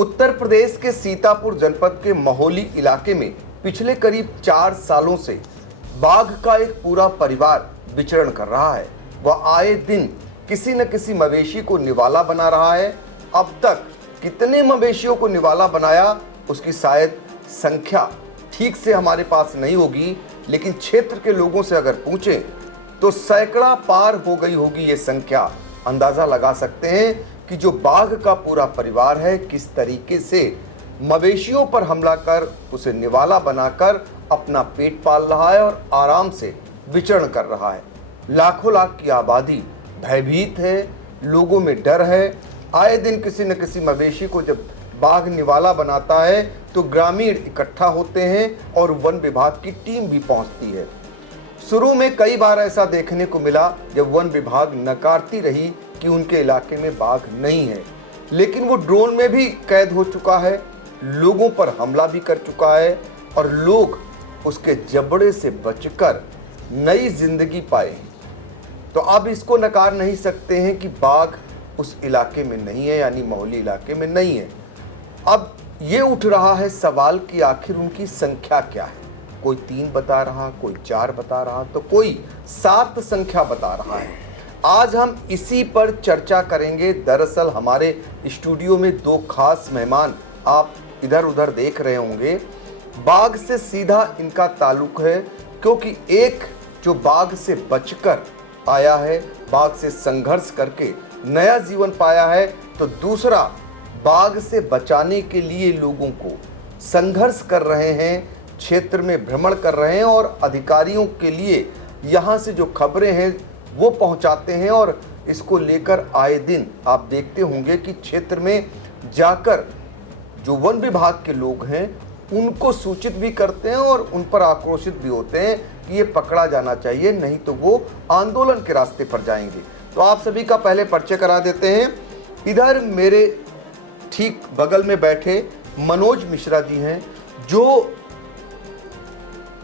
उत्तर प्रदेश के सीतापुर जनपद के महोली इलाके में पिछले करीब 4 सालों से बाघ का एक पूरा परिवार विचरण कर रहा है। वह आए दिन किसी न किसी मवेशी को निवाला बना रहा है। अब तक कितने मवेशियों को निवाला बनाया उसकी शायद संख्या ठीक से हमारे पास नहीं होगी, लेकिन क्षेत्र के लोगों से अगर पूछें तो सैकड़ा पार हो गई होगी ये संख्या। अंदाजा लगा सकते हैं कि जो बाघ का पूरा परिवार है किस तरीके से मवेशियों पर हमला कर उसे निवाला बनाकर अपना पेट पाल रहा है और आराम से विचरण कर रहा है। लाखों लाख की आबादी भयभीत है, लोगों में डर है। आए दिन किसी न किसी मवेशी को जब बाघ निवाला बनाता है तो ग्रामीण इकट्ठा होते हैं और वन विभाग की टीम भी पहुंचती है। शुरू में कई बार ऐसा देखने को मिला जब वन विभाग नकारती रही कि उनके इलाके में बाघ नहीं है, लेकिन वो ड्रोन में भी कैद हो चुका है, लोगों पर हमला भी कर चुका है और लोग उसके जबड़े से बचकर नई जिंदगी पाए हैं। तो अब इसको नकार नहीं सकते हैं कि बाघ उस इलाके में नहीं है, यानी महोली इलाके में नहीं है। अब ये उठ रहा है सवाल कि आखिर उनकी संख्या क्या है। कोई 3 बता रहा, कोई 4 बता रहा, तो कोई 7 संख्या बता रहा है। आज हम इसी पर चर्चा करेंगे। दरअसल हमारे स्टूडियो में 2 खास मेहमान आप इधर उधर देख रहे होंगे। बाघ से सीधा इनका ताल्लुक है, क्योंकि एक जो बाघ से बचकर आया है, बाघ से संघर्ष करके नया जीवन पाया है, तो दूसरा बाघ से बचाने के लिए लोगों को संघर्ष कर रहे हैं, क्षेत्र में भ्रमण कर रहे हैं और अधिकारियों के लिए यहाँ से जो खबरें हैं वो पहुँचाते हैं और इसको लेकर आए दिन आप देखते होंगे कि क्षेत्र में जाकर जो वन विभाग के लोग हैं उनको सूचित भी करते हैं और उन पर आक्रोशित भी होते हैं कि ये पकड़ा जाना चाहिए, नहीं तो वो आंदोलन के रास्ते पर जाएंगे। तो आप सभी का पहले परिचय करा देते हैं। इधर मेरे ठीक बगल में बैठे मनोज मिश्रा जी हैं, जो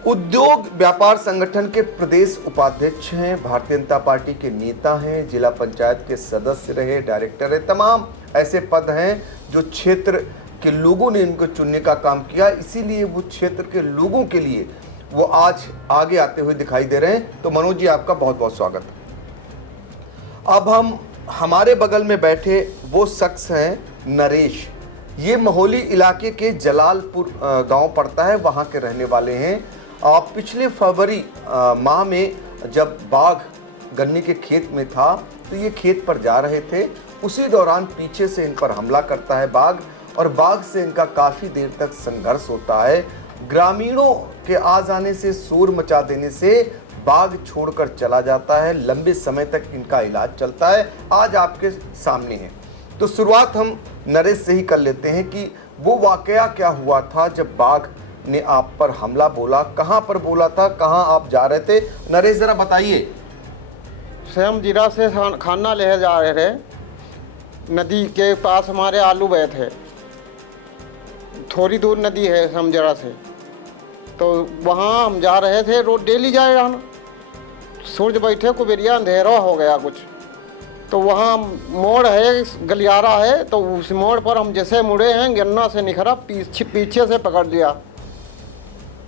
उद्योग व्यापार संगठन के प्रदेश उपाध्यक्ष हैं, भारतीय जनता पार्टी के नेता हैं, जिला पंचायत के सदस्य रहे, डायरेक्टर है। तमाम ऐसे पद हैं जो क्षेत्र के लोगों ने इनको चुनने का काम किया, इसीलिए वो क्षेत्र के लोगों के लिए वो आज आगे आते हुए दिखाई दे रहे हैं। तो मनोज जी, आपका बहुत बहुत स्वागत। अब हम हमारे बगल में बैठे वो शख्स हैं नरेश। ये महोली इलाके के जलालपुर गांव पड़ता है, वहां के रहने वाले हैं। पिछले फरवरी माह में जब बाघ गन्ने के खेत में था तो ये खेत पर जा रहे थे, उसी दौरान पीछे से इन पर हमला करता है बाघ और बाघ से इनका काफ़ी देर तक संघर्ष होता है। ग्रामीणों के आ जाने से, शोर मचा देने से बाघ छोड़कर चला जाता है। लंबे समय तक इनका इलाज चलता है। आज आपके सामने है, तो शुरुआत हम नरेश से ही कर लेते हैं कि वो वाकया क्या हुआ था जब बाघ ने आप पर हमला बोला, कहाँ पर बोला था, कहाँ आप जा रहे थे। नरेश जरा बताइए। हम जीरा से खाना ले जा रहे थे, नदी के पास हमारे आलू बहे थे, थोड़ी दूर नदी है समझरा से, तो वहाँ हम जा रहे थे। रोड डेली जाए रहना, सूरज बैठे कुबेरिया अंधेरा हो गया कुछ, तो वहाँ मोड़ है, गलियारा है, तो उस मोड़ पर हम जैसे मुड़े हैं गन्ना से निखरा पीछे से पकड़ लिया।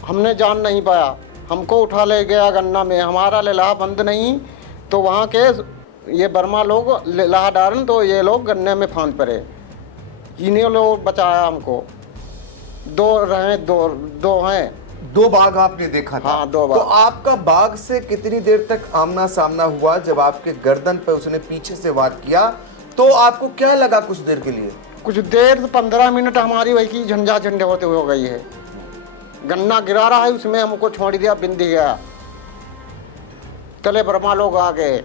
हमने जान नहीं पाया, हमको उठा ले गया गन्ना में, हमारा लेलाहा बंद नहीं, तो वहाँ के ये बर्मा लोग लेलाहा डारन, तो ये लोग गन्ने में फांद पड़े। इन्हीं लोग बचाया हमको। 2 रहे, दो हैं। 2 बाघ आपने देखा था? हाँ, 2 बाघ। तो आपका बाघ से कितनी देर तक आमना सामना हुआ? जब आपके गर्दन पे उसने पीछे से वार किया तो आपको क्या लगा कुछ देर के लिए? कुछ देर 15 मिनट हमारी वही की झंझा झंडे होते हुए हो गई है। गन्ना गिरा रहा है, उसमें हमको छोड़ दिया, बिंदी गया। तले बर्मा लोग आ गए,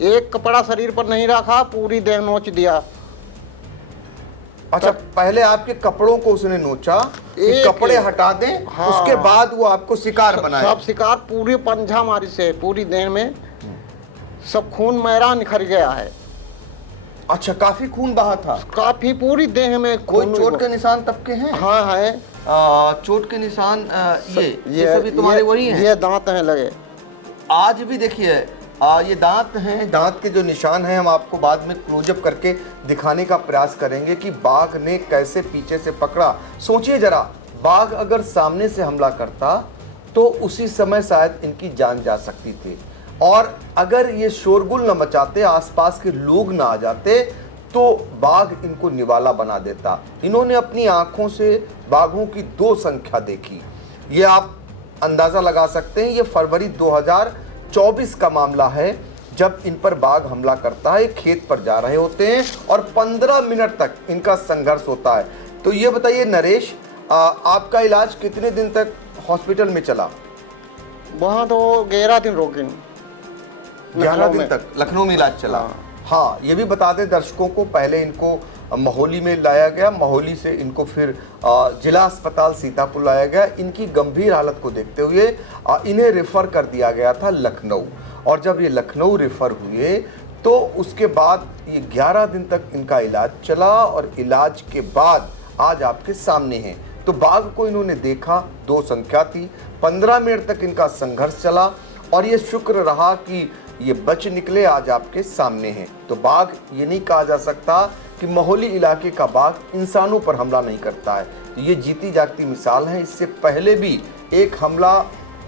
एक कपड़ा शरीर पर नहीं रखा, पूरी देह नोच दिया। अच्छा, पहले आपके कपड़ों को उसने नोचा कि कपड़े हटा दें, हाँ, उसके बाद वो आपको शिकार बनाया। सब शिकार, पूरी पंजा मारी से पूरी देह में सब खून मैरा निखर गया है। अच्छा, काफी खून बहा था? काफी, पूरी देह में। कोई चोट के निशान तब के हैं? हाँ है। चोट के निशान ये सभी तुम्हारे वही हैं? ये दांत हैं लगे। आज भी देखिए ये दांत हैं, दांत के जो निशान हैं हम आपको बाद में क्लोजअप करके दिखाने का प्रयास करेंगे कि बाघ ने कैसे पीछे से पकड़ा। सोचिए जरा, बाघ अगर सामने से हमला करता तो उसी समय शायद इनकी जान जा सकती थी, और अगर ये शोरगुल न मचाते, आसपास के लोग ना आ जाते, तो बाघ इनको निवाला बना देता। इन्होंने अपनी आंखों से बाघों की 2 संख्या देखी। ये आप अंदाज़ा लगा सकते हैं, ये फरवरी 2024 का मामला है जब इन पर बाघ हमला करता है। खेत पर जा रहे होते हैं और 15 मिनट तक इनका संघर्ष होता है। तो ये बताइए नरेश, आपका इलाज कितने दिन तक हॉस्पिटल में चला? वहाँ तो 11 दिन रोके, 11 दिन तक लखनऊ में इलाज चला। हाँ, ये भी बता दें दर्शकों को, पहले इनको महोली में लाया गया, महोली से इनको फिर जिला अस्पताल सीतापुर लाया गया। इनकी गंभीर हालत को देखते हुए इन्हें रेफर कर दिया गया था लखनऊ, और जब ये लखनऊ रेफर हुए तो उसके बाद ये 11 दिन तक इनका इलाज चला, और इलाज के बाद आज आपके सामने हैं। तो बाघ को इन्होंने देखा, 2 संख्या थी, 15 मिनट तक इनका संघर्ष चला, और ये शुक्र रहा कि ये बच निकले, आज आपके सामने हैं। तो बाघ, ये नहीं कहा जा सकता कि महोली इलाके का बाघ इंसानों पर हमला नहीं करता है। तो ये जीती जागती मिसाल है। इससे पहले भी एक हमला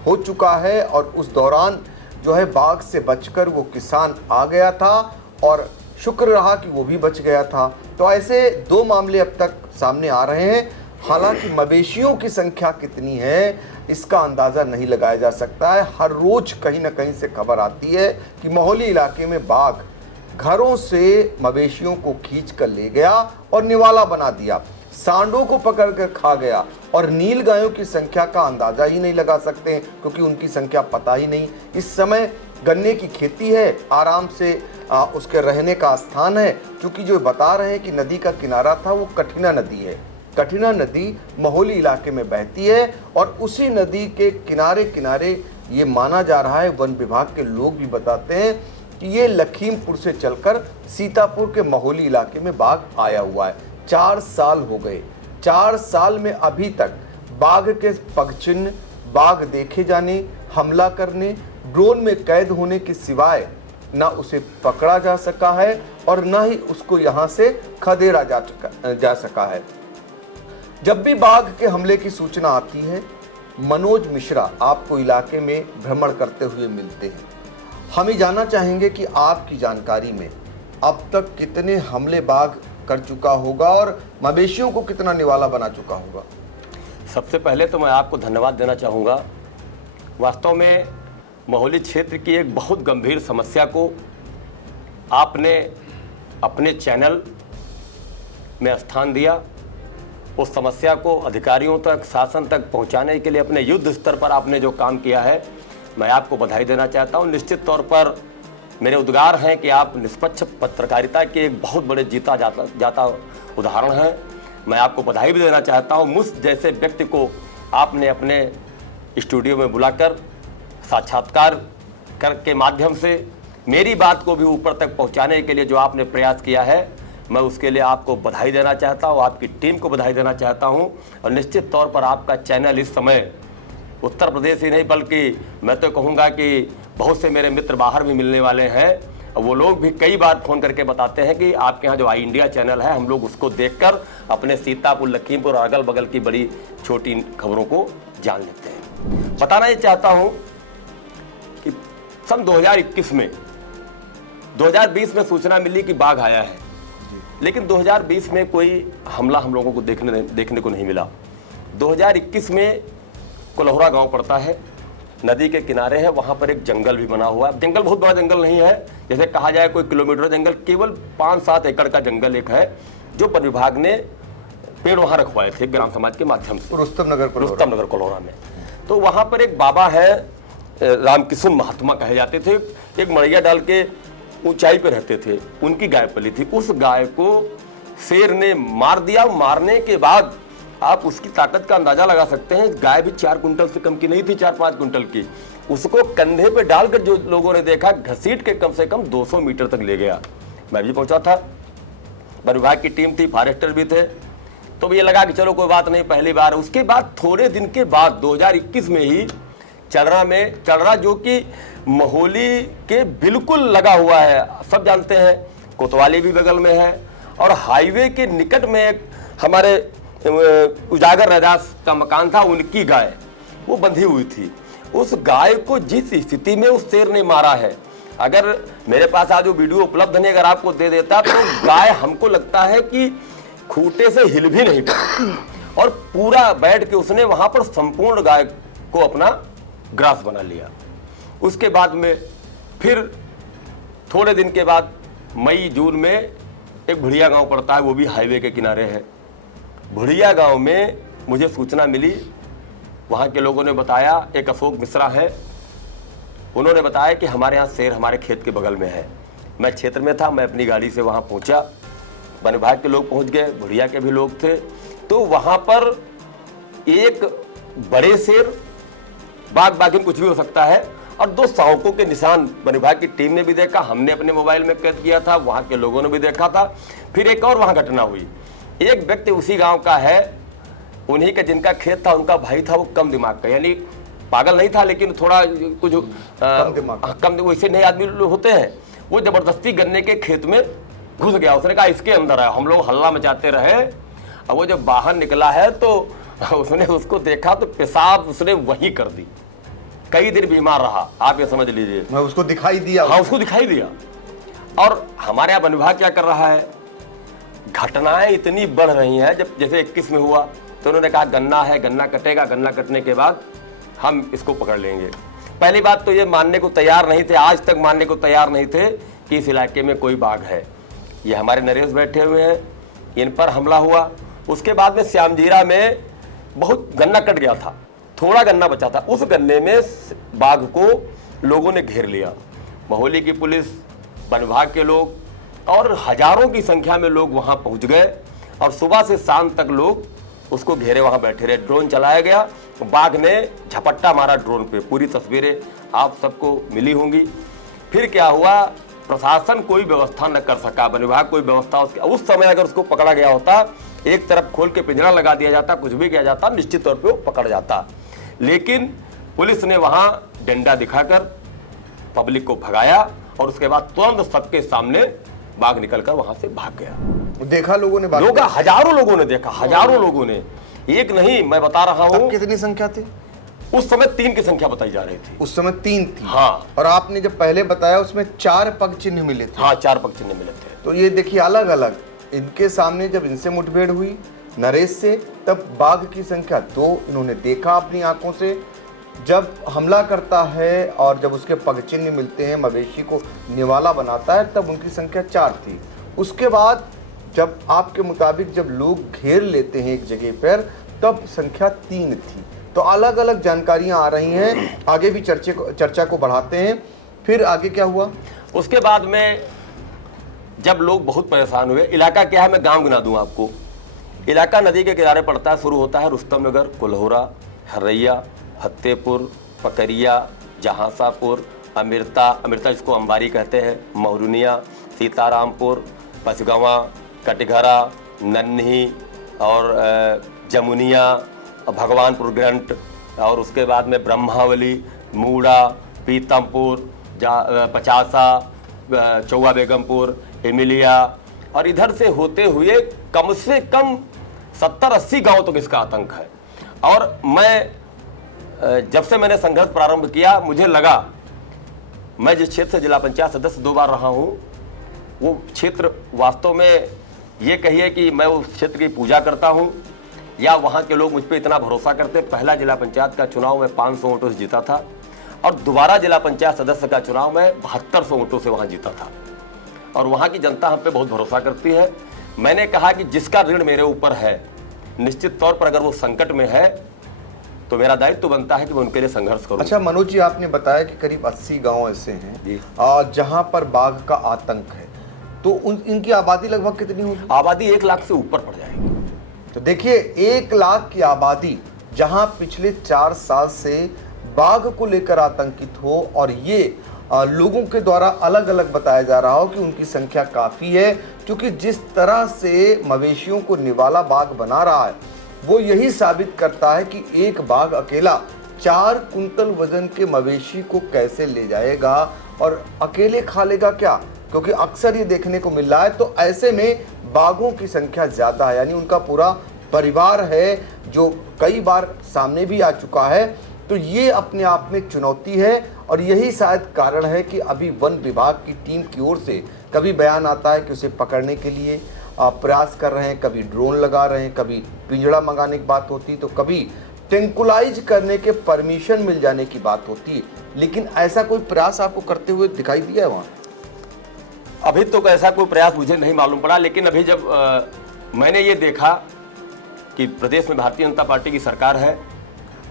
हो चुका है, और उस दौरान जो है बाघ से बचकर वो किसान आ गया था, और शुक्र रहा कि वो भी बच गया था। तो ऐसे 2 मामले अब तक सामने आ रहे हैं। हालांकि मवेशियों की संख्या कितनी है इसका अंदाज़ा नहीं लगाया जा सकता है। हर रोज कहीं ना कहीं से खबर आती है कि महोली इलाके में बाघ घरों से मवेशियों को खींच कर ले गया और निवाला बना दिया, सांडों को पकड़ कर खा गया, और नील गायों की संख्या का अंदाज़ा ही नहीं लगा सकते हैं क्योंकि उनकी संख्या पता ही नहीं। इस समय गन्ने की खेती है, आराम से उसके रहने का स्थान है, क्योंकि जो बता रहे हैं कि नदी का किनारा था वो कठिना नदी है। कठिना नदी महोली इलाके में बहती है, और उसी नदी के किनारे किनारे ये माना जा रहा है, वन विभाग के लोग भी बताते हैं कि ये लखीमपुर से चलकर सीतापुर के महोली इलाके में बाघ आया हुआ है। 4 साल हो गए, 4 साल में अभी तक बाघ के पगचिन्ह, बाघ देखे जाने, हमला करने, ड्रोन में कैद होने के सिवाय ना उसे पकड़ा जा सका है और ना ही उसको यहाँ से खदेड़ा जा सका है। जब भी बाघ के हमले की सूचना आती है, मनोज मिश्रा आपको इलाके में भ्रमण करते हुए मिलते हैं। हम ही जानना चाहेंगे कि आपकी जानकारी में अब तक कितने हमले बाघ कर चुका होगा और मवेशियों को कितना निवाला बना चुका होगा। सबसे पहले तो मैं आपको धन्यवाद देना चाहूँगा। वास्तव में महोली क्षेत्र की एक बहुत गंभीर समस्या को आपने अपने चैनल में स्थान दिया। उस समस्या को अधिकारियों तक, शासन तक पहुंचाने के लिए अपने युद्ध स्तर पर आपने जो काम किया है, मैं आपको बधाई देना चाहता हूं। निश्चित तौर पर मेरे उद्गार हैं कि आप निष्पक्ष पत्रकारिता के एक बहुत बड़े जीता जाता उदाहरण हैं। मैं आपको बधाई भी देना चाहता हूं। मुझ जैसे व्यक्ति को आपने अपने स्टूडियो में बुलाकर साक्षात्कार के माध्यम से मेरी बात को भी ऊपर तक पहुंचाने के लिए जो आपने प्रयास किया है, मैं उसके लिए आपको बधाई देना चाहता हूं, आपकी टीम को बधाई देना चाहता हूं। और निश्चित तौर पर आपका चैनल इस समय उत्तर प्रदेश ही नहीं बल्कि मैं तो कहूँगा कि बहुत से मेरे मित्र बाहर भी मिलने वाले हैं, वो लोग भी कई बार फ़ोन करके बताते हैं कि आपके यहाँ जो आई इंडिया चैनल है, हम लोग उसको देखकर अपने सीतापुर, लखीमपुर और अगल बगल की बड़ी छोटी खबरों को जान लेते हैं। बताना ये चाहता हूँ कि सन 2021 में 2020 में सूचना मिली कि बाघ आया है, लेकिन 2020 में कोई हमला हम लोगों को देखने को नहीं मिला। 2021 में कोल्होरा गांव पड़ता है, नदी के किनारे है, वहाँ पर एक जंगल भी बना हुआ है। जंगल बहुत बड़ा जंगल नहीं है, जैसे कहा जाए कोई किलोमीटर जंगल, केवल 5-7 एकड़ का जंगल एक है, जो वन विभाग ने पेड़ वहाँ रखवाए थे ग्राम समाज के माध्यम से, रुस्तम नगर कोल्होरा में। तो वहाँ पर एक बाबा है, रामकिशन महात्मा कहे जाते थे, एक मड़ैया डाल के ऊंचाई पे रहते थे, उनकी गाय पली थी। उस गाय को शेर ने मार दिया। मारने के बाद आप उसकी ताकत का अंदाजा लगा सकते हैं। गाय भी 4 कुंटल से कम की नहीं थी, 4-5 कुंटल की। उसको कंधे पे डालकर जो लोगों ने देखा, घसीट के कम से कम 200 मीटर तक ले गया। मैं भी पहुंचा था, वन विभाग की टीम थी, फॉरेस्टर भी थे। तो ये लगा कि चलो कोई बात नहीं, पहली बार। उसके बाद थोड़े दिन के बाद 2021 में ही चलरा जो कि महोली के बिल्कुल लगा हुआ है, सब जानते हैं। कोतवाली भी बगल में है और हाईवे के निकट में एक हमारे उजागर रैदास का मकान था, उनकी गाय वो बंधी हुई थी। उस गाय को जिस स्थिति में उस शेर ने मारा है, अगर मेरे पास आज वो वीडियो उपलब्ध नहीं, अगर आपको दे देता तो गाय हमको लगता है कि खूंटे से हिल भी नहीं पाई और पूरा बैठ के उसने वहां पर संपूर्ण गाय को अपना ग्रास बना लिया। उसके बाद में फिर थोड़े दिन के बाद मई जून में एक भुड़िया गांव पड़ता है, वो भी हाईवे के किनारे है। भुड़िया गांव में मुझे सूचना मिली, वहाँ के लोगों ने बताया, एक अशोक मिश्रा है, उन्होंने बताया कि हमारे यहाँ शेर हमारे खेत के बगल में है। मैं क्षेत्र में था, मैं अपनी गाड़ी से वहाँ पहुँचा, वन विभाग के लोग पहुँच गए, भुड़िया के भी लोग थे। तो वहाँ पर एक बड़े शेर, बाघ बाघिन कुछ भी हो सकता है, और 2 शावकों के निशान वन विभाग की टीम ने भी देखा, हमने अपने मोबाइल में कैद किया था, वहाँ के लोगों ने भी देखा था। फिर एक और वहाँ घटना हुई, एक व्यक्ति उसी गाँव का है, उन्हीं का जिनका खेत था, उनका भाई था, वो कम दिमाग का, यानी पागल नहीं था लेकिन थोड़ा कुछ कम वैसे नए आदमी होते हैं, वो जबरदस्ती गन्ने के खेत में घुस गया। उसने कहा इसके अंदर है, हम लोग हल्ला मचाते रहे। अब वो जब बाहर निकला है तो उसने उसको देखा तो पेशाब उसने वहीं कर दी, कई दिन बीमार रहा, आप ये समझ लीजिए। मैं उसको दिखाई दिया। हाँ, उसको दिखाई दिया। और हमारे यहाँ वन विभाग क्या कर रहा है, घटनाएं इतनी बढ़ रही हैं, जब जैसे 21 में हुआ तो उन्होंने कहा गन्ना है, गन्ना कटेगा, गन्ना कटने के बाद हम इसको पकड़ लेंगे। पहली बात तो ये मानने को तैयार नहीं थे, आज तक मानने को तैयार नहीं थे कि इस इलाके में कोई बाघ है। ये हमारे नरेश बैठे हुए हैं, इन पर हमला हुआ। उसके बाद में श्यामजीरा में बहुत गन्ना कट गया था, थोड़ा गन्ना बचा था, उस गन्ने में बाघ को लोगों ने घेर लिया। महोली की पुलिस, वन विभाग के लोग और हजारों की संख्या में लोग वहाँ पहुँच गए और सुबह से शाम तक लोग उसको घेरे वहाँ बैठे रहे। ड्रोन चलाया गया, बाघ ने झपट्टा मारा ड्रोन पे, पूरी तस्वीरें आप सबको मिली होंगी। फिर क्या हुआ, प्रशासन कोई व्यवस्था न कर सका, वन विभाग कोई व्यवस्था उस समय अगर उसको पकड़ा गया होता, एक तरफ खोल के पिंजरा लगा दिया जाता, कुछ भी किया जाता, निश्चित तौर पे वो पकड़ जाता। लेकिन पुलिस ने वहाँ डंडा दिखाकर पब्लिक को भगाया और उसके बाद तुरंत सबके सामने बाघ निकलकर वहां से भाग गया। देखा लोगों ने, लोग हजारों लोगों ने देखा, हजारों लोगों ने, एक नहीं, मैं बता रहा हूँ। कितनी संख्या थी उस समय? 3 की संख्या बताई जा रही थी। उस समय 3 थी। हाँ। और आपने जब पहले बताया उसमें 4 पग चिन्ह मिले थे। हाँ, 4 पग चिन्ह मिले थे। तो ये देखिए अलग अलग इनके सामने जब इनसे मुठभेड़ हुई नरेश से, तब बाघ की संख्या 2 इन्होंने देखा अपनी आंखों से। जब हमला करता है और जब उसके पग चिन्ह मिलते हैं, मवेशी को निवाला बनाता है, तब उनकी संख्या 4 थी। उसके बाद जब आपके मुताबिक जब लोग घेर लेते हैं एक जगह पर, तब संख्या 3 थी। तो अलग अलग जानकारियां आ रही हैं, आगे भी चर्चा को बढ़ाते हैं। फिर आगे क्या हुआ? उसके बाद में जब लोग बहुत परेशान हुए, इलाका क्या है मैं गांव गिना दूं आपको। इलाका नदी के किनारे पड़ता है, शुरू होता है रुस्तम नगर, कुल्होरा, हर्रैया, फतेहपुर, पकरिया, जहांसापुर, अमृता जिसको अंबारी कहते हैं, महुरुनिया, सीतारामपुर, पचगवा, कटघरा, नन्ही और जमुनिया, भगवानपुर ग्रंट, और उसके बाद में ब्रह्मावली, मूड़ा, पीतमपुर, पचासा, चौवा बेगमपुर, एमिलिया, और इधर से होते हुए कम से कम 70-80 गांव तक इसका आतंक है। और मैं जब से मैंने संघर्ष प्रारंभ किया, मुझे लगा, मैं जिस क्षेत्र से जिला पंचायत सदस्य 2 बार रहा हूं, वो क्षेत्र वास्तव में ये कहिए कि मैं उस क्षेत्र की पूजा करता हूं या वहां के लोग मुझ पर इतना भरोसा करते। पहला जिला पंचायत का चुनाव मैं 500 वोटों से जीता था और दोबारा जिला पंचायत सदस्य का चुनाव मैं 7200 वोटों से वहां जीता था, और वहां की जनता हम पे बहुत भरोसा करती है। मैंने कहा कि जिसका ऋण मेरे ऊपर है, निश्चित तौर पर अगर वो संकट में है तो मेरा दायित्व बनता है कि मैं उनके लिए संघर्ष करूं। अच्छा मनोज जी, आपने बताया कि करीब 80 गांव ऐसे हैं जहां पर बाघ का आतंक है, तो इनकी आबादी लगभग कितनी होगी? आबादी 1 लाख से ऊपर पड़ जाएगी। तो देखिए 1 लाख की आबादी जहां पिछले 4 साल से बाघ को लेकर आतंकित हो, और ये लोगों के द्वारा अलग अलग बताया जा रहा हो कि उनकी संख्या काफ़ी है, क्योंकि जिस तरह से मवेशियों को निवाला बाघ बना रहा है, वो यही साबित करता है कि एक बाघ अकेला 4 कुंटल वजन के मवेशी को कैसे ले जाएगा और अकेले खा लेगा क्या? क्योंकि अक्सर ये देखने को मिल रहा है। तो ऐसे में बाघों की संख्या ज़्यादा है, यानी उनका पूरा परिवार है जो कई बार सामने भी आ चुका है। तो ये अपने आप में चुनौती है और यही शायद कारण है कि अभी वन विभाग की टीम की ओर से कभी बयान आता है कि उसे पकड़ने के लिए प्रयास कर रहे हैं, कभी ड्रोन लगा रहे हैं, कभी पिंजड़ा मंगाने की बात होती, तो कभी टेंकुलाइज करने के परमिशन मिल जाने की बात होती है। लेकिन ऐसा कोई प्रयास आपको करते हुए दिखाई दिया है वहाँ? अभी तो ऐसा कोई प्रयास मुझे नहीं मालूम पड़ा, लेकिन अभी जब मैंने ये देखा कि प्रदेश में भारतीय जनता पार्टी की सरकार है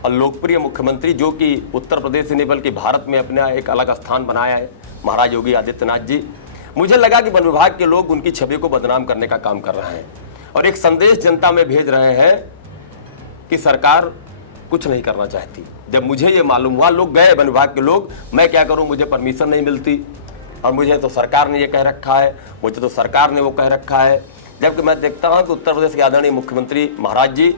और लोकप्रिय मुख्यमंत्री जो कि उत्तर प्रदेश से नहीं बल्कि भारत में अपना एक अलग स्थान बनाया है, महाराज योगी आदित्यनाथ जी, मुझे लगा कि वन विभाग के लोग उनकी छवि को बदनाम करने का काम कर रहे हैं और एक संदेश जनता में भेज रहे हैं कि सरकार कुछ नहीं करना चाहती। जब मुझे ये मालूम हुआ, लोग गए वन विभाग के लोग, मैं क्या करूं, मुझे परमिशन नहीं मिलती और मुझे तो सरकार ने ये कह रखा है, मुझे तो सरकार ने वो कह रखा है। जबकि मैं देखता हूं कि उत्तर प्रदेश के आदरणीय मुख्यमंत्री महाराज जी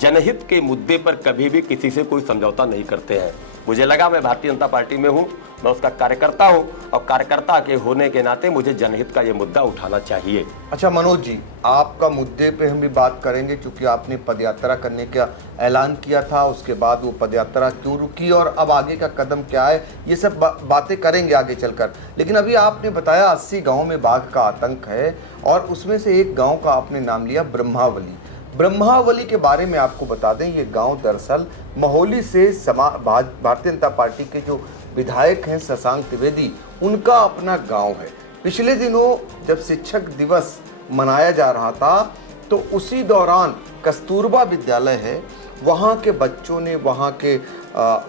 जनहित के मुद्दे पर कभी भी किसी से कोई समझौता नहीं करते हैं। मुझे लगा मैं भारतीय जनता पार्टी में हूं, मैं उसका कार्यकर्ता हूं और कार्यकर्ता के होने के नाते मुझे जनहित का ये मुद्दा उठाना चाहिए। अच्छा मनोज जी, आपका मुद्दे पे हम भी बात करेंगे क्योंकि आपने पदयात्रा करने का ऐलान किया था, उसके बाद वो पदयात्रा क्यों रुकी और अब आगे का कदम क्या है, ये सब बातें करेंगे आगे चलकर। लेकिन अभी आपने बताया 80 गाँव में बाघ का आतंक है और उसमें से एक गाँव का आपने नाम लिया ब्रह्मावली। ब्रह्मावली के बारे में आपको बता दें, ये गांव दरअसल महोली से भारतीय जनता पार्टी के जो विधायक हैं शशांक त्रिवेदी, उनका अपना गांव है। पिछले दिनों जब शिक्षक दिवस मनाया जा रहा था तो उसी दौरान कस्तूरबा विद्यालय है, वहाँ के बच्चों ने, वहाँ के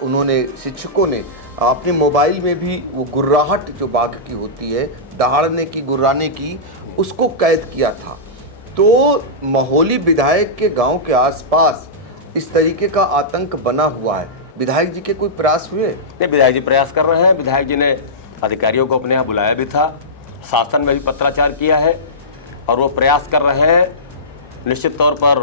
उन्होंने शिक्षकों ने अपने मोबाइल में भी वो गुर्राहट जो बाघ की होती है, दहाड़ने की, गुर्राने की, उसको कैद किया था। तो महोली विधायक के गांव के आसपास इस तरीके का आतंक बना हुआ है। विधायक जी के कोई प्रयास हुए? नहीं, विधायक जी प्रयास कर रहे हैं। विधायक जी ने अधिकारियों को अपने यहाँ बुलाया भी था, शासन में भी पत्राचार किया है और वो प्रयास कर रहे हैं। निश्चित तौर पर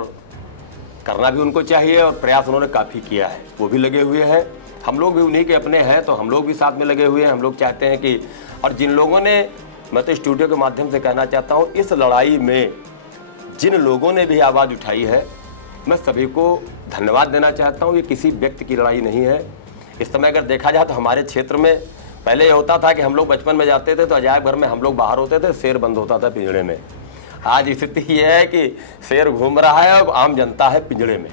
करना भी उनको चाहिए और प्रयास उन्होंने काफ़ी किया है, वो भी लगे हुए हैं। हम लोग भी उन्हीं के अपने हैं तो हम लोग भी साथ में लगे हुए हैं। हम लोग चाहते हैं कि, और जिन लोगों ने, मैं तो स्टूडियो के माध्यम से कहना चाहता हूँ, इस लड़ाई में जिन लोगों ने भी आवाज़ उठाई है, मैं सभी को धन्यवाद देना चाहता हूँ। ये किसी व्यक्ति की लड़ाई नहीं है। इस समय अगर देखा जाए तो हमारे क्षेत्र में पहले ये होता था कि हम लोग बचपन में जाते थे तो अजायब घर में हम लोग बाहर होते थे, शेर बंद होता था पिंजड़े में। आज स्थिति ये है कि शेर घूम रहा है और आम जनता है पिंजड़े में।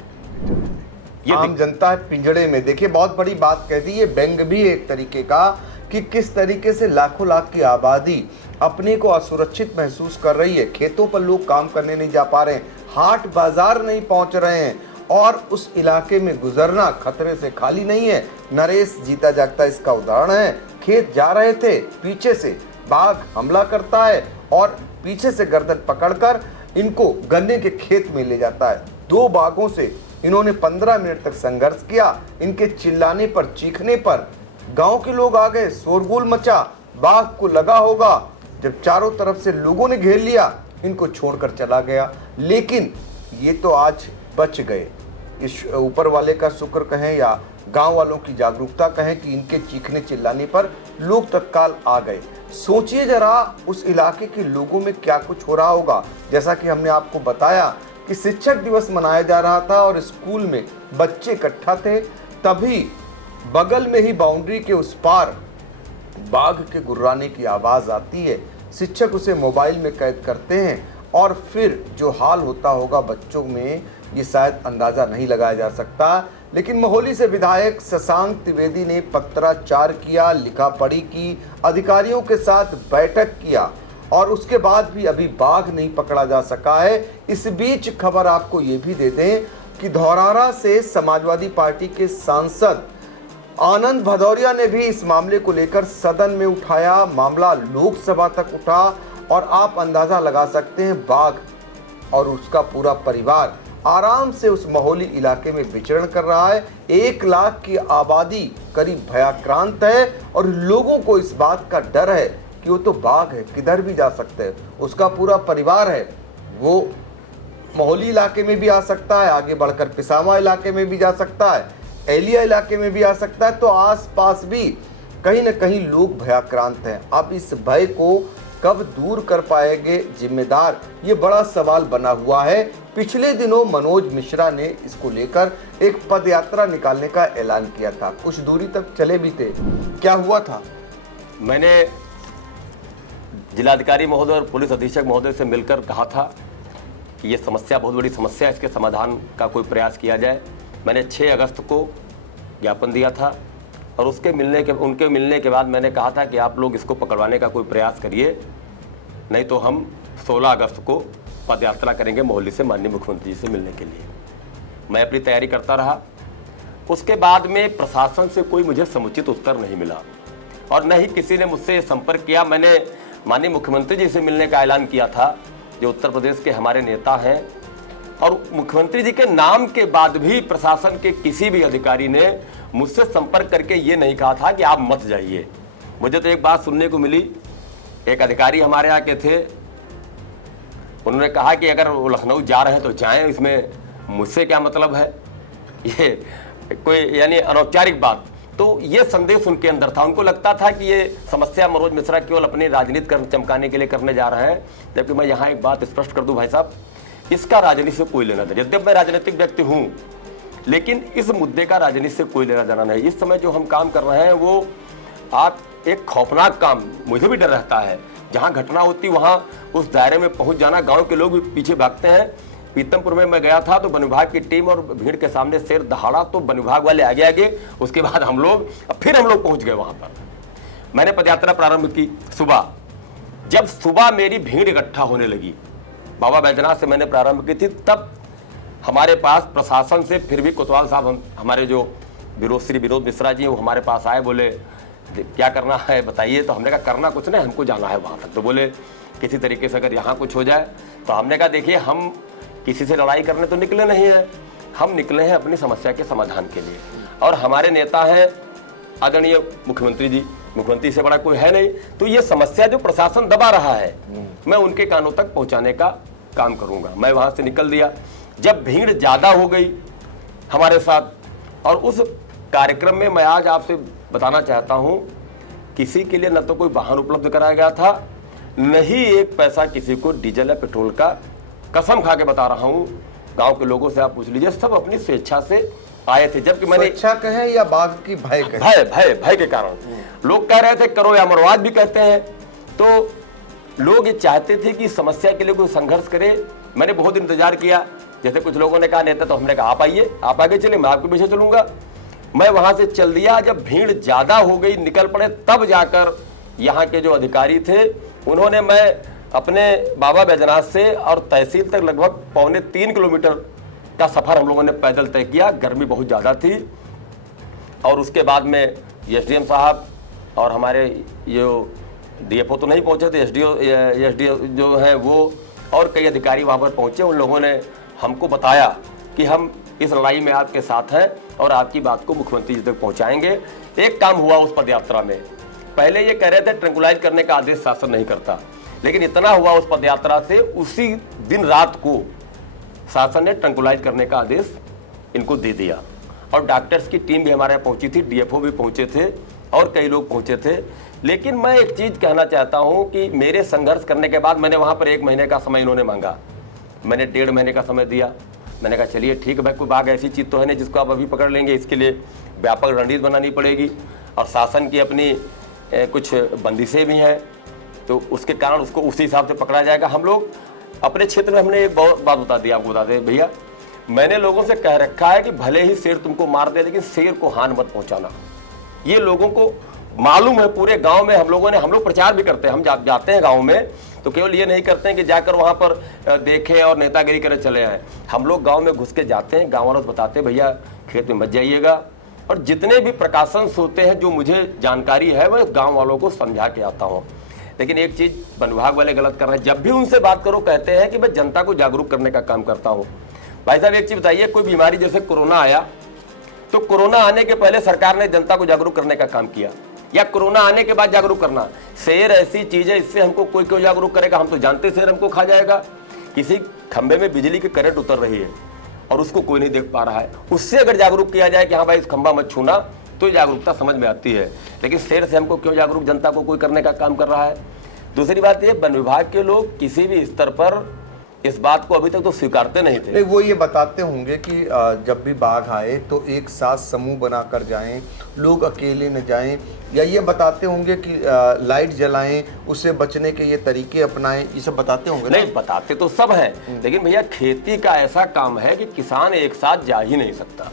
ये आम जनता है पिंजड़े में। देखिए, बहुत बड़ी बात कह दी, ये व्यंग भी एक तरीके का कि किस तरीके से लाखों लाख की आबादी अपने को असुरक्षित महसूस कर रही है। खेतों पर लोग काम करने नहीं जा पा रहे हैं, हाट बाजार नहीं पहुंच रहे हैं और उस इलाके में गुजरना खतरे से खाली नहीं है। नरेश जीता जागता इसका उदाहरण है। खेत जा रहे थे, पीछे से बाघ हमला करता है और पीछे से गर्दन पकड़कर इनको गन्ने के खेत में ले जाता है। 2 बाघों से इन्होंने 15 मिनट तक संघर्ष किया। इनके चिल्लाने पर, चीखने पर गांव के लोग आ गए, शोरगुल मचा। बाघ को लगा होगा जब चारों तरफ से लोगों ने घेर लिया, इनको छोड़कर चला गया। लेकिन ये तो आज बच गए। इस ऊपर वाले का शुक्र कहें या गांव वालों की जागरूकता कहें कि इनके चीखने चिल्लाने पर लोग तत्काल आ गए। सोचिए जरा उस इलाके के लोगों में क्या कुछ हो रहा होगा। जैसा कि हमने आपको बताया कि शिक्षक दिवस मनाया जा रहा था और स्कूल में बच्चे इकट्ठा थे, तभी बगल में ही बाउंड्री के उस पार बाघ के गुर्राने की आवाज़ आती है। शिक्षक उसे मोबाइल में कैद करते हैं और फिर जो हाल होता होगा बच्चों में, ये शायद अंदाज़ा नहीं लगाया जा सकता। लेकिन महोली से विधायक शशांक त्रिवेदी ने पत्राचार किया, लिखा पढ़ी की, अधिकारियों के साथ बैठक किया और उसके बाद भी अभी बाघ नहीं पकड़ा जा सका है। इस बीच खबर आपको ये भी दे दें कि धौरारा से समाजवादी पार्टी के सांसद आनंद भदौरिया ने भी इस मामले को लेकर सदन में उठाया। मामला लोकसभा तक उठा और आप अंदाजा लगा सकते हैं बाघ और उसका पूरा परिवार आराम से उस महोली इलाके में विचरण कर रहा है। 1 लाख की आबादी करीब भयाक्रांत है और लोगों को इस बात का डर है कि वो तो बाघ है, किधर भी जा सकते हैं। उसका पूरा परिवार है, वो महोली इलाके में भी आ सकता है, आगे बढ़कर पिसावा इलाके में भी जा सकता है। एलिया इलाके में भी आ सकता है, तो आसपास भी कहीं न कहीं लोग भयाक्रांत हैं। अब इस भय को कब दूर कर पाएंगे जिम्मेदार, ये बड़ा सवाल बना हुआ है। पिछले दिनों मनोज मिश्रा ने इसको लेकर एक पदयात्रा निकालने का ऐलान किया था, कुछ दूरी तक चले भी थे। क्या हुआ था? मैंने जिलाधिकारी महोदय और पुलिस अधीक्षक महोदय से मिलकर कहा था कि ये समस्या बहुत बड़ी समस्या है, इसके समाधान का कोई प्रयास किया जाए। मैंने 6 अगस्त को ज्ञापन दिया था और उनके मिलने के बाद मैंने कहा था कि आप लोग इसको पकड़वाने का कोई प्रयास करिए, नहीं तो हम 16 अगस्त को पदयात्रा करेंगे मोहाली से माननीय मुख्यमंत्री जी से मिलने के लिए। मैं अपनी तैयारी करता रहा। उसके बाद में प्रशासन से कोई मुझे समुचित उत्तर नहीं मिला और न ही किसी ने मुझसे संपर्क किया। मैंने माननीय मुख्यमंत्री जी से मिलने का ऐलान किया था, जो उत्तर प्रदेश के हमारे नेता हैं, और मुख्यमंत्री जी के नाम के बाद भी प्रशासन के किसी भी अधिकारी ने मुझसे संपर्क करके ये नहीं कहा था कि आप मत जाइए। मुझे तो एक बात सुनने को मिली, एक अधिकारी हमारे यहाँ के थे, उन्होंने कहा कि अगर वो लखनऊ जा रहे हैं तो जाएं, इसमें मुझसे क्या मतलब है, ये कोई यानी अनौपचारिक बात। तो ये संदेश उनके अंदर था, उनको लगता था कि ये समस्या मनोज मिश्रा केवल अपनी राजनीति चमकाने के लिए करने जा रहे हैं। जबकि मैं यहाँ एक बात स्पष्ट कर दूं भाई साहब, इसका राजनीति से कोई लेना देना, यद्यपि मैं राजनीतिक व्यक्ति हूँ, लेकिन इस मुद्दे का राजनीति से कोई लेना देना नहीं। इस समय जो हम काम कर रहे हैं वो आप एक खौफनाक काम, मुझे भी डर रहता है, जहाँ घटना होती वहाँ उस दायरे में पहुँच जाना, गाँव के लोग भी पीछे भागते हैं। पीतमपुर में मैं गया था तो वन विभाग की टीम और भीड़ के सामने शेर दहाड़ा, तो वन विभाग वाले आगे आगे, उसके बाद हम लोग पहुंच गए वहां पर। मैंने पदयात्रा प्रारंभ की सुबह। जब सुबह मेरी भीड़ इकट्ठा होने लगी, बाबा बैद्यनाथ से मैंने प्रारंभ की थी, तब हमारे पास प्रशासन से फिर भी कोतवाल साहब, हमारे जो श्री विनोद मिश्रा जी, वो हमारे पास आए, बोले क्या करना है बताइए। तो हमने कहा करना कुछ नहीं, हमको जाना है वहाँ तक। तो बोले किसी तरीके से अगर यहाँ कुछ हो जाए। तो हमने कहा देखिए, हम किसी से लड़ाई करने तो निकले नहीं हैं, हम निकले हैं अपनी समस्या के समाधान के लिए। और हमारे नेता हैं आदरणीय मुख्यमंत्री जी, मुख्यमंत्री से बड़ा कोई है नहीं। तो ये समस्या जो प्रशासन दबा रहा है, मैं उनके कानों तक पहुंचाने का काम करूंगा। मैं वहां से निकल दिया। जब भीड़ ज्यादा हो गई हमारे साथ, और उस कार्यक्रम में मैं आज आपसे बताना चाहता हूं, किसी के लिए न तो कोई वाहन उपलब्ध कराया गया था, न ही एक पैसा किसी को डीजल या पेट्रोल का। कसम खा के बता रहा हूं, गांव के लोगों से आप पूछ लीजिए, सब अपनी स्वेच्छा से आए थे। जबकि मैंने स्वेच्छा कहें या बाघ की भय कहें, भय के कारण लोग कह रहे थे करो या मरवाद भी कहते हैं। तो लोग ये चाहते थे कि समस्या के लिए कोई संघर्ष करे। मैंने बहुत इंतजार किया, जैसे कुछ लोगों ने कहा नेता, तो हमने कहा आप आइए, आप आगे चले, मैं आपके पीछे चलूंगा। मैं वहां से चल दिया। जब भीड़ ज्यादा हो गई, निकल पड़े, तब जाकर यहाँ के जो अधिकारी थे उन्होंने, मैं अपने बाबा बैद्यनाथ से और तहसील तक लगभग 2.25 किलोमीटर का सफर हम लोगों ने पैदल तय किया। गर्मी बहुत ज़्यादा थी। और उसके बाद में एसडीएम साहब और हमारे जो डीएफओ तो नहीं पहुंचे थे, एसडीओ जो हैं वो, और कई अधिकारी वहां पर पहुंचे। उन लोगों ने हमको बताया कि हम इस लड़ाई में आपके साथ हैं और आपकी बात को मुख्यमंत्री जी तक पहुंचाएंगे। एक काम हुआ उस पदयात्रा में। पहले ये कह रहे थे ट्रैंकुलाइज करने का आदेश शासन नहीं करता, लेकिन इतना हुआ उस पदयात्रा से, उसी दिन रात को शासन ने ट्रैंकुलाइज करने का आदेश इनको दे दिया। और डॉक्टर्स की टीम भी हमारे यहाँ पहुंची थी, डीएफओ भी पहुंचे थे और कई लोग पहुंचे थे। लेकिन मैं एक चीज़ कहना चाहता हूं कि मेरे संघर्ष करने के बाद मैंने वहाँ पर 1 महीने का समय इन्होंने मांगा, मैंने 1.5 महीने का समय दिया। मैंने कहा चलिए ठीक है भाई, कोई बाघ ऐसी चीज़ तो है नहीं जिसको आप अभी पकड़ लेंगे, इसके लिए व्यापक रणनीति बनानी पड़ेगी और शासन की अपनी कुछ बंदिशें भी हैं, तो उसके कारण उसको उसी हिसाब से पकड़ा जाएगा। हम लोग अपने क्षेत्र में, हमने एक बात बता दी, आपको बता दें भैया, मैंने लोगों से कह रखा है कि भले ही शेर तुमको मार दे, लेकिन शेर को हानि मत पहुंचाना। ये लोगों को मालूम है। पूरे गांव में हम लोग प्रचार भी करते हैं, हम जाते हैं गांव में, तो केवल ये नहीं करते हैं कि जाकर वहां पर देखें और नेतागिरी करे चले आए। हम लोग गांव में घुस के जाते हैं, गाँव वालों को बताते हैं भैया खेत में मत जाइएगा। और जितने भी प्रकाशन होते हैं जो मुझे जानकारी है, वह गाँव वालों को समझा के आता हूँ। लेकिन एक चीज़ वन विभाग वाले गलत कर रहे हैं, जब भी उनसे बात करो कहते हैं कि मैं जनता को जागरूक करने का काम करता हूँ। भाई साहब एक चीज़ बताइए, कोई बीमारी जैसे कोरोना आया, तो कोरोना आने के पहले सरकार ने जनता को जागरूक करने का काम किया, या कोरोना आने के बाद जागरूक करना? शेर ऐसी चीज़ है, इससे हमको कोई क्यों जागरूक करेगा? हम तो जानते शेर हमको खा जाएगा। किसी खंभे में बिजली की करंट उतर रही है और उसको कोई नहीं देख पा रहा है। उससे अगर जागरूक किया जाए कि हाँ भाई इस खंबा मत छूना, तो ये जागरूकता समझ में आती है। लेकिन शेर से हमको क्यों जागरूक जनता को कोई करने का काम कर रहा है। दूसरी बात ये, वन विभाग के लोग किसी भी स्तर पर इस बात को अभी तक तो स्वीकारते नहीं थे। वो ये बताते होंगे कि जब भी बाघ आए तो एक साथ समूह बनाकर जाएं, लोग अकेले न जाएं, या ये बताते होंगे कि लाइट जलाएं, उससे बचने के ये तरीके अपनाएं, ये सब बताते होंगे ना? नहीं, बताते तो सब हैं, लेकिन भैया खेती का ऐसा काम है कि किसान एक साथ जा ही नहीं सकता।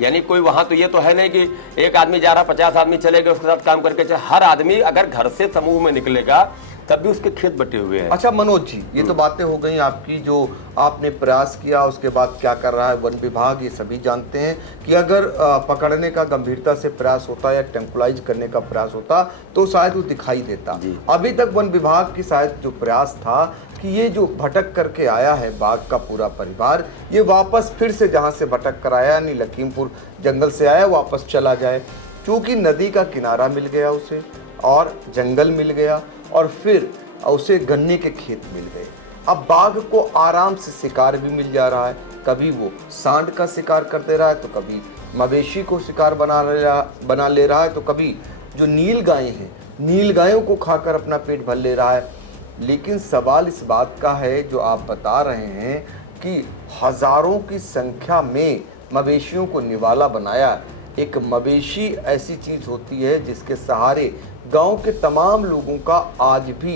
यानी कोई वहां तो ये तो है नहीं कि एक आदमी जा रहा 50 आदमी चलेगा उसके साथ काम करके चले। हर आदमी अगर घर से समूह में निकलेगा तब भी उसके खेत बटे हुए हैं। अच्छा मनोज जी, ये तो बातें हो गई आपकी, जो आपने प्रयास किया, उसके बाद क्या कर रहा है वन विभाग, ये सभी जानते हैं कि अगर पकड़ने का गंभीरता से प्रयास होता या टेंकुलाइज करने का प्रयास होता तो शायद वो दिखाई देता। अभी तक वन विभाग की शायद जो प्रयास था कि ये जो भटक करके आया है बाघ का पूरा परिवार, ये वापस फिर से जहाँ से भटक कर आया, यानी लखीमपुर जंगल से आया, वापस चला जाए। क्योंकि नदी का किनारा मिल गया उसे, और जंगल मिल गया, और फिर उसे गन्ने के खेत मिल गए। अब बाघ को आराम से शिकार भी मिल जा रहा है, कभी वो सांड का शिकार कर दे रहा है, तो कभी मवेशी को शिकार बना ले रहा है, तो कभी जो नील गायें हैं, नील गायों को खाकर अपना पेट भर ले रहा है। लेकिन सवाल इस बात का है जो आप बता रहे हैं कि हजारों की संख्या में मवेशियों को निवाला बनाया। एक मवेशी ऐसी चीज होती है जिसके सहारे गांव के तमाम लोगों का आज भी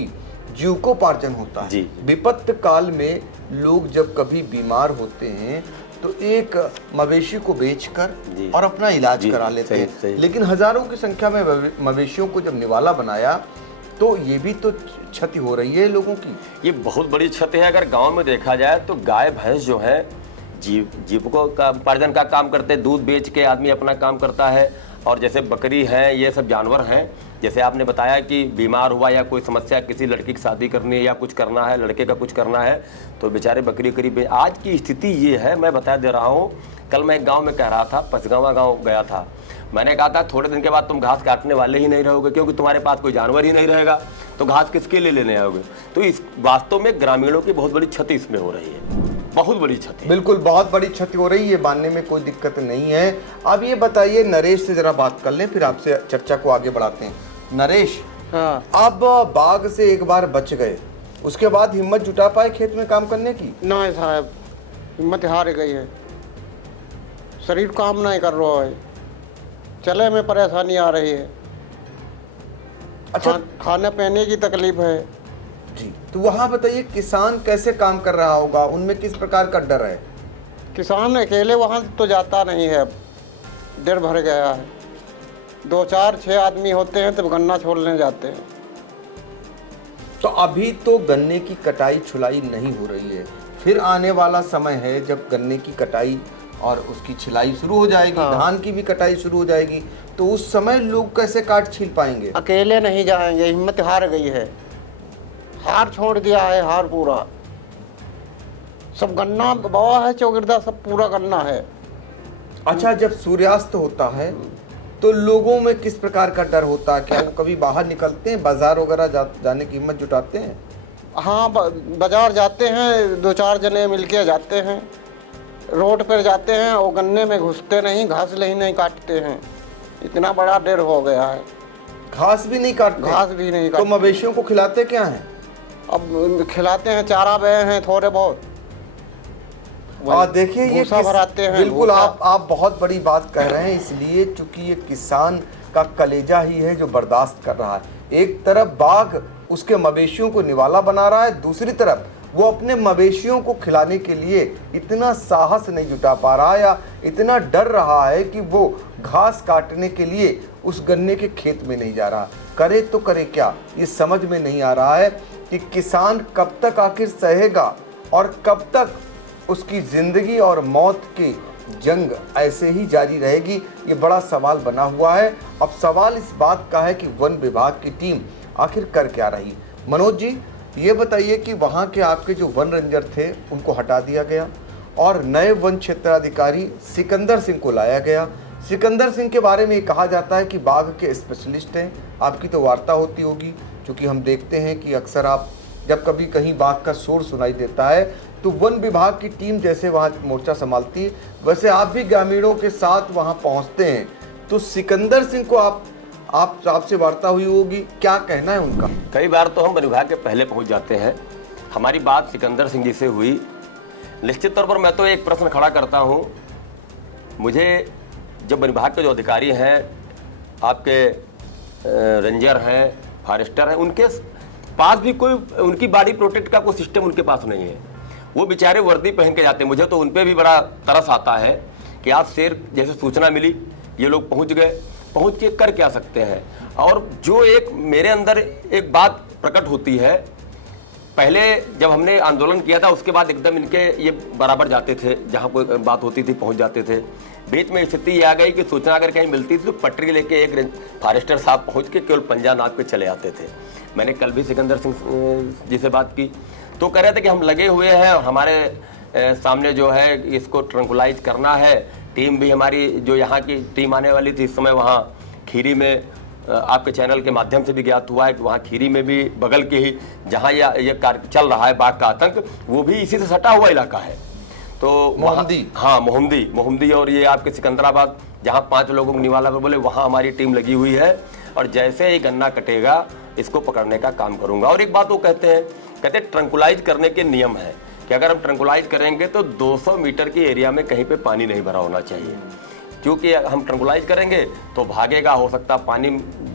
जीविकोपार्जन होता है। विपत्ति काल में लोग जब कभी बीमार होते हैं तो एक मवेशी को बेचकर और अपना इलाज करा लेते हैं। लेकिन हजारों की संख्या में मवेशियों को जब निवाला बनाया तो ये भी तो क्षति हो रही है लोगों की। ये बहुत बड़ी क्षति है। अगर गांव में देखा जाए तो गाय भैंस जो है जीविकोपार्जन का काम करते, दूध बेच के आदमी अपना काम करता है। और जैसे बकरी है, ये सब जानवर हैं, जैसे आपने बताया कि बीमार हुआ या कोई समस्या, किसी लड़की की शादी करनी है या कुछ करना है, लड़के का कुछ करना है, तो बेचारे बकरी करीब। आज की स्थिति ये है, मैं बता दे रहा हूँ, कल मैं एक गाँव में कह रहा था, पसगावा गाँव गया था। मैंने कहा था थोड़े दिन के बाद तुम घास काटने वाले ही नहीं रहोगे, क्योंकि तुम्हारे पास कोई जानवर ही नहीं रहेगा, तो घास किसके लिए लेने आओगे। तो इस वास्तव में ग्रामीणों की बहुत बड़ी क्षति इसमें हो रही है, बहुत बड़ी क्षति। बिल्कुल, बहुत बड़ी क्षति हो रही है, मानने में कोई दिक्कत नहीं है। अब ये बताइए, नरेश से जरा बात कर लें, फिर आपसे चर्चा को आगे बढ़ाते हैं। नरेश, हाँ। अब बाघ से एक बार बच गए, उसके बाद हिम्मत जुटा पाए खेत में काम करने की? नहीं साहब, हिम्मत हार गई है, शरीर काम नहीं कर रहा है, चले में परेशानी आ रही है। अच्छा, खाने पीने की तकलीफ है जी। तो वहाँ बताइए किसान कैसे काम कर रहा होगा, उनमें किस प्रकार का डर है? किसान अकेले वहाँ तो जाता नहीं है, अब डर भर गया है। 2, 4, 6 आदमी होते हैं तब गन्ना छोड़ने जाते हैं। तो अभी तो गन्ने की कटाई छुलाई नहीं हो रही है, फिर आने वाला समय है जब गन्ने की कटाई और उसकी छिलाई शुरू हो जाएगी। हाँ। धान की भी कटाई शुरू हो जाएगी, तो उस समय लोग कैसे काट छील पाएंगे? अकेले नहीं जाएंगे, हिम्मत हार गई है, हार छोड़ दिया है, हार पूरा। सब गन्ना बवा है, चौगिरदा सब पूरा गन्ना है। अच्छा, जब सूर्यास्त होता है तो लोगों में किस प्रकार का डर होता है? क्या वो कभी बाहर निकलते हैं, बाजार वगैरह जाने की हिम्मत जुटाते हैं? हाँ, बाजार जाते हैं, 2-4 जने मिलके जाते हैं, रोड पर जाते हैं, वो गन्ने में घुसते नहीं, घास नहीं काटते हैं। इतना बड़ा डर हो गया है, घास भी नहीं काटते? घास भी नहीं काटते। तो मवेशियों को खिलाते क्या हैं? अब खिलाते हैं, चारा बे हैं थोड़े बहुत। देखिए, ये भराते हैं। बिल्कुल आप बहुत बड़ी बात कह रहे हैं, इसलिए चूंकि ये किसान का कलेजा ही है जो बर्दाश्त कर रहा है। एक तरफ बाघ उसके मवेशियों को निवाला बना रहा है, दूसरी तरफ वो अपने मवेशियों को खिलाने के लिए इतना साहस नहीं जुटा पा रहा, या इतना डर रहा है कि वो घास काटने के लिए उस गन्ने के खेत में नहीं जा रहा। करे तो करे क्या, ये समझ में नहीं आ रहा है कि किसान कब तक आखिर सहेगा और कब तक उसकी जिंदगी और मौत की जंग ऐसे ही जारी रहेगी। ये बड़ा सवाल बना हुआ है। अब सवाल इस बात का है कि वन विभाग की टीम आखिर कर क्या रही। मनोज जी, ये बताइए कि वहाँ के आपके जो वन रेंजर थे उनको हटा दिया गया और नए वन क्षेत्राधिकारी सिकंदर सिंह को लाया गया। सिकंदर सिंह के बारे में कहा जाता है कि बाघ के स्पेशलिस्ट हैं, आपकी तो वार्ता होती होगी, क्योंकि हम देखते हैं कि अक्सर आप जब कभी कहीं बाघ का शोर सुनाई देता है तो वन विभाग की टीम जैसे वहाँ मोर्चा संभालती है, वैसे आप भी ग्रामीणों के साथ वहाँ पहुँचते हैं। तो सिकंदर सिंह को आपसे वार्ता हुई होगी, क्या कहना है उनका? कई बार तो हम वन विभाग के पहले पहुंच जाते हैं। हमारी बात सिकंदर सिंह जी से हुई। निश्चित तौर पर मैं तो एक प्रश्न खड़ा करता हूं, मुझे जब वन विभाग के जो अधिकारी हैं, आपके रेंजर हैं, फॉरेस्टर हैं, उनके पास भी कोई उनकी बॉडी प्रोटेक्ट का कोई सिस्टम उनके पास नहीं है। वो बेचारे वर्दी पहन के जाते हैं। मुझे तो उन पर भी बड़ा तरस आता है कि आज शेर जैसे सूचना मिली, ये लोग पहुंच गए, पहुंच के कर क्या सकते हैं। और जो एक मेरे अंदर एक बात प्रकट होती है, पहले जब हमने आंदोलन किया था उसके बाद एकदम इनके ये बराबर जाते थे, जहाँ कोई बात होती थी पहुंच जाते थे। बीच में स्थिति ये आ गई कि सूचना अगर कहीं मिलती थी तो पटरी लेके एक फॉरेस्टर साहब पहुंच के केवल पंजा नाद पे चले आते थे। मैंने कल भी सिकंदर सिंह जी से बात की तो कह रहे थे कि हम लगे हुए हैं और हमारे सामने जो है इसको ट्रंकुलाइज करना है। टीम भी हमारी जो यहाँ की टीम आने वाली थी इस समय वहाँ खीरी में, आपके चैनल के माध्यम से भी ज्ञात हुआ है कि वहाँ खीरी में भी बगल के ही जहाँ ये कार्य चल रहा है बाघ का आतंक, वो भी इसी से सटा हुआ इलाका है। तो मोहम्मदी, हाँ मोहम्मदी और ये आपके सिकंदराबाद जहाँ 5 लोगों को निवाला पे बोले, वहाँ हमारी टीम लगी हुई है और जैसे ही गन्ना कटेगा इसको पकड़ने का काम करूँगा। और एक बात वो कहते ट्रंकुलाइज करने के नियम है कि अगर हम ट्रंकुलाइज करेंगे तो 200 मीटर की एरिया में कहीं पे पानी नहीं भरा होना चाहिए, क्योंकि हम ट्रंकुलाइज करेंगे तो भागेगा, हो सकता पानी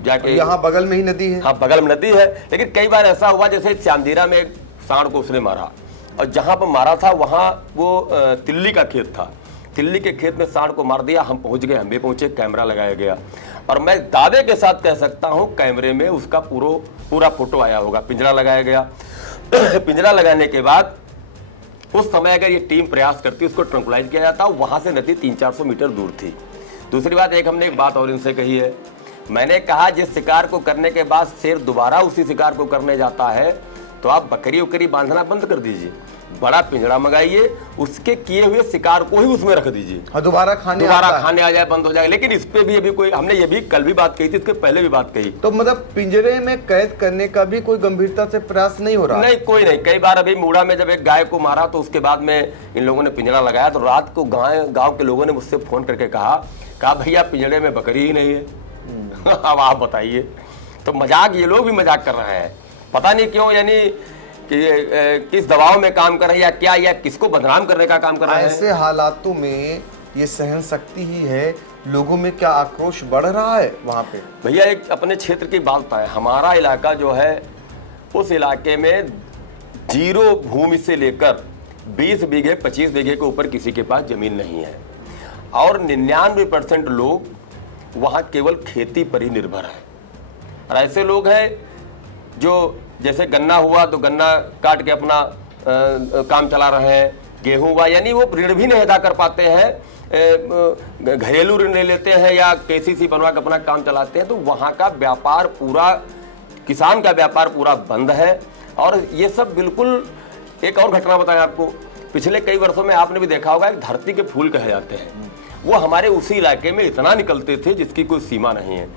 जाके। यहाँ बगल में ही नदी है। हाँ बगल में नदी है, लेकिन कई बार ऐसा हुआ जैसे श्यामदीरा में एक सांड को उसने मारा और जहाँ पर मारा था वहाँ वो तिल्ली का खेत था, तिल्ली के खेत में सांड को मार दिया। हम पहुँच गए, हम भी पहुँचे, कैमरा लगाया गया और मैं दावे के साथ कह सकता हूँ कैमरे में उसका पूरा फोटो आया होगा। पिंजरा लगाया गया। पिंजरा लगाने के बाद उस समय अगर ये टीम प्रयास करती उसको ट्रंकुलाइज किया जाता, वहाँ से नदी 300-400 मीटर दूर थी। दूसरी बात, हमने एक बात और इनसे कही है, मैंने कहा जिस शिकार को करने के बाद शेर दोबारा उसी शिकार को करने जाता है तो आप बकरी उकरी बांधना बंद कर दीजिए, बड़ा पिंजरा मंगाइए, उसके किए हुए शिकार को ही उसमें रख दीजिए। हाँ, दोबारा खाने आ जाए, बंद हो जाए। लेकिन इस पे भी अभी कोई, हमने ये भी कल भी बात कही थी, इसके पहले भी बात कही। तो मतलब पिंजरे में कैद करने का भी कोई गंभीरता से प्रयास नहीं हो रहा? नहीं, कोई नहीं। कई बार अभी मूड़ा में जब एक गाय को मारा तो उसके बाद में इन लोगों ने पिंजरा लगाया तो रात को गाँव के लोगों ने मुझसे फोन करके कहा भैया पिंजरे में बकरी ही नहीं है। अब आप बताइए। तो मजाक, ये लोग भी मजाक कर रहे हैं, पता नहीं क्यों, यानी कि किस दबाव में काम कर रहे हैं या क्या, या किसको बदनाम करने का काम कर रहे हैं। ऐसे हालातों में ये सहन शक्ति ही है, लोगों में क्या आक्रोश बढ़ रहा है वहाँ पे? भैया एक अपने क्षेत्र की बात है, हमारा इलाका जो है उस इलाके में 0 भूमि से लेकर 20 बीघे 25 बीघे के ऊपर किसी के पास जमीन नहीं है और 99% लोग वहाँ केवल खेती पर ही निर्भर है। और ऐसे लोग हैं जो जैसे गन्ना हुआ तो गन्ना काट के अपना काम चला रहे हैं, गेहूं हुआ, यानी वो ऋण भी नहीं अदा कर पाते हैं, घरेलू ऋण ले लेते हैं या केसीसी बनवा के अपना काम चलाते हैं। तो वहाँ का व्यापार पूरा, किसान का व्यापार पूरा बंद है। और ये सब बिल्कुल, एक और घटना बताएं आपको, पिछले कई वर्षों में आपने भी देखा होगा धरती के फूल कहे जाते हैं, वो हमारे उसी इलाके में इतना निकलते थे जिसकी कोई सीमा नहीं है।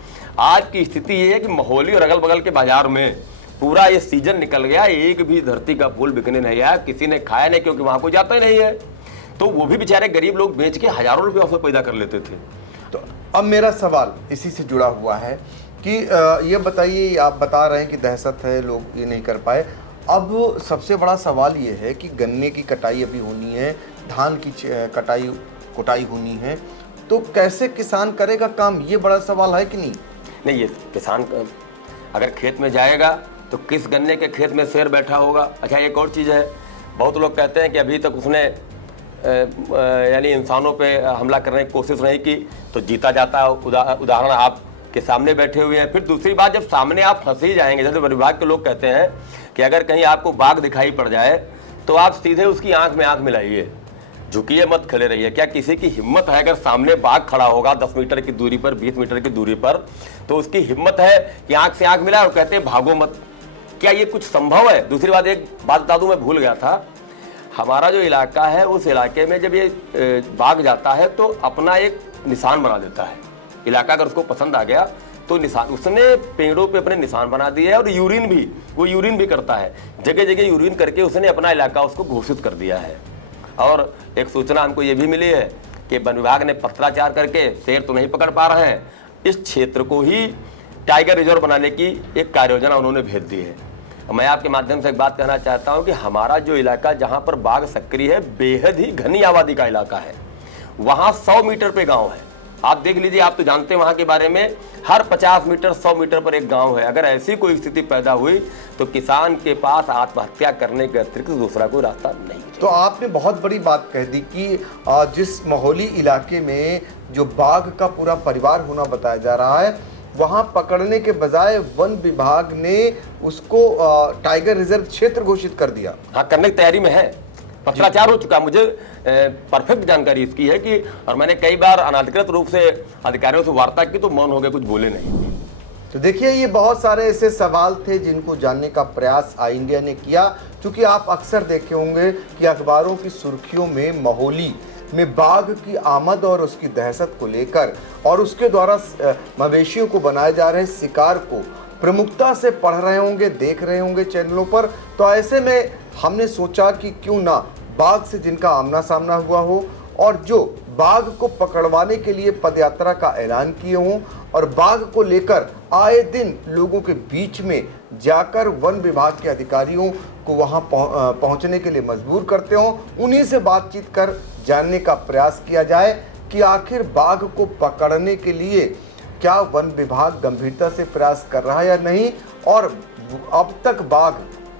आज की स्थिति ये है कि महोली और अगल बगल के बाजार में पूरा ये सीजन निकल गया, एक भी धरती का फूल बिकने नहीं आया, किसी ने खाया नहीं, क्योंकि वहाँ कोई जाता ही नहीं है। तो वो भी बेचारे गरीब लोग बेच के हजारों रुपये अवसर पैदा कर लेते थे। तो अब मेरा सवाल इसी से जुड़ा हुआ है कि ये बताइए, आप बता रहे हैं कि दहशत है, लोग ये नहीं कर पाए। अब सबसे बड़ा सवाल ये है कि गन्ने की कटाई अभी होनी है, धान की कुटाई होनी है, तो कैसे किसान करेगा काम, ये बड़ा सवाल है कि नहीं? नहीं, ये किसान अगर खेत में जाएगा तो किस गन्ने के खेत में शेर बैठा होगा। अच्छा, एक और चीज़ है, बहुत लोग कहते हैं कि अभी तक उसने यानी इंसानों पे हमला करने की कोशिश नहीं की तो जीता जाता है। उदाहरण आपके सामने बैठे हुए हैं। फिर दूसरी बात, जब सामने आप फंस ही जाएंगे, जैसे वन विभाग के लोग कहते हैं कि अगर कहीं आपको बाघ दिखाई पड़ जाए तो आप सीधे उसकी आंख में आंख मिलाइए, झुकिए मत, खड़े रहिए। क्या किसी की हिम्मत है, अगर सामने बाघ खड़ा होगा 10 मीटर की दूरी पर, 20 मीटर की दूरी पर, तो उसकी हिम्मत है कि आंख से आंख मिलाए और कहते हैं भागो मत? क्या ये कुछ संभव है? दूसरी बात, एक बात बता दूं, मैं भूल गया था, हमारा जो इलाका है उस इलाके में जब ये बाघ जाता है तो अपना एक निशान बना देता है। इलाका अगर उसको पसंद आ गया तो निशान उसने पेड़ों पे अपने निशान बना दिए है, और वो यूरिन भी करता है, जगह जगह यूरिन करके उसने अपना इलाका उसको घोषित कर दिया है। और एक सूचना हमको ये भी मिली है कि वन विभाग ने पत्राचार करके शेर तो नहीं पकड़ पा रहे हैं, इस क्षेत्र को ही टाइगर रिजर्व बनाने की एक कार्य योजना उन्होंने भेज दी है। मैं आपके माध्यम से एक बात कहना चाहता हूं कि हमारा जो इलाका जहां पर बाघ सक्रिय है, बेहद ही घनी आबादी का इलाका है। वहां 100 मीटर पे गांव है। आप देख लीजिए, आप तो जानते हैं वहां के बारे में, हर 50 मीटर 100 मीटर पर एक गांव है। अगर ऐसी कोई स्थिति पैदा हुई तो किसान के पास आत्महत्या करने के अतिरिक्त दूसरा कोई रास्ता नहीं। तो आपने बहुत बड़ी बात कह दी कि जिस महोली इलाके में जो बाघ का पूरा परिवार होना बताया जा रहा है, वहां पकड़ने के बजाय वन विभाग ने उसको टाइगर रिजर्व क्षेत्र घोषित कर दिया। हाँ, करने की तैयारी में है, पत्राचार हो चुका। मुझे परफेक्ट जानकारी इसकी है कि, और मैंने कई बार अनाधिकृत रूप से अधिकारियों से वार्ता की तो मौन हो गए, कुछ बोले नहीं। तो देखिए, ये बहुत सारे ऐसे सवाल थे जिनको जानने का प्रयास आई इंडिया ने किया। क्योंकि आप अक्सर देखे होंगे कि अखबारों की सुर्खियों में महोली में बाघ की आमद और उसकी दहशत को लेकर और उसके द्वारा मवेशियों को बनाए जा रहे शिकार को प्रमुखता से पढ़ रहे होंगे, देख रहे होंगे चैनलों पर। तो ऐसे में हमने सोचा कि क्यों ना बाघ से जिनका आमना सामना हुआ हो और जो बाघ को पकड़वाने के लिए पदयात्रा का ऐलान किए हों और बाघ को लेकर आए दिन लोगों के बीच में जाकर वन विभाग के अधिकारियों को वहां पहुंचने के लिए मजबूर करते हों, उन्हीं से बातचीत कर जानने का प्रयास किया जाए कि आखिर बाघ को पकड़ने के लिए क्या वन विभाग गंभीरता से प्रयास कर रहा है या नहीं, और अब तक बाघ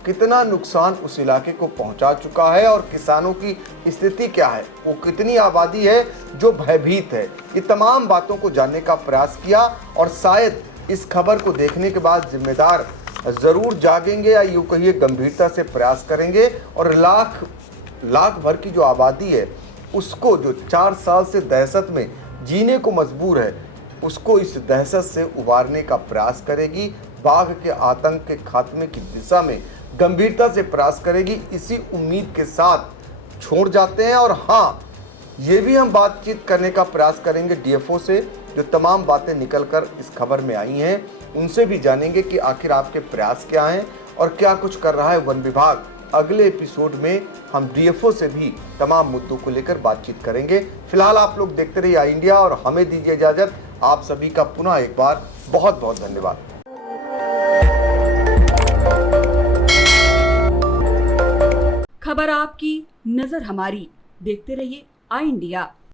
कितना नुकसान उस इलाके को पहुंचा चुका है और किसानों की स्थिति क्या है, वो कितनी आबादी है जो भयभीत है। ये तमाम बातों को जानने का प्रयास किया और शायद इस खबर को देखने के बाद जिम्मेदार ज़रूर जागेंगे या यूँ कहिए गंभीरता से प्रयास करेंगे और लाख भर की जो आबादी है उसको, जो 4 साल से दहशत में जीने को मजबूर है, उसको इस दहशत से उबारने का प्रयास करेगी। बाघ के आतंक के खात्मे की दिशा में गंभीरता से प्रयास करेगी। इसी उम्मीद के साथ छोड़ जाते हैं। और हाँ, ये भी हम बातचीत करने का प्रयास करेंगे डीएफओ से, जो तमाम बातें निकलकर इस खबर में आई हैं उनसे भी जानेंगे कि आखिर आपके प्रयास क्या हैं और क्या कुछ कर रहा है वन विभाग। अगले एपिसोड में हम डीएफओ से भी तमाम मुद्दों को लेकर बातचीत करेंगे। फिलहाल आप लोग देखते रहिए आई इंडिया और हमें दीजिए इजाजत। आप सभी का पुनः एक बार बहुत बहुत धन्यवाद। खबर आपकी, नजर हमारी। देखते रहिए आई इंडिया।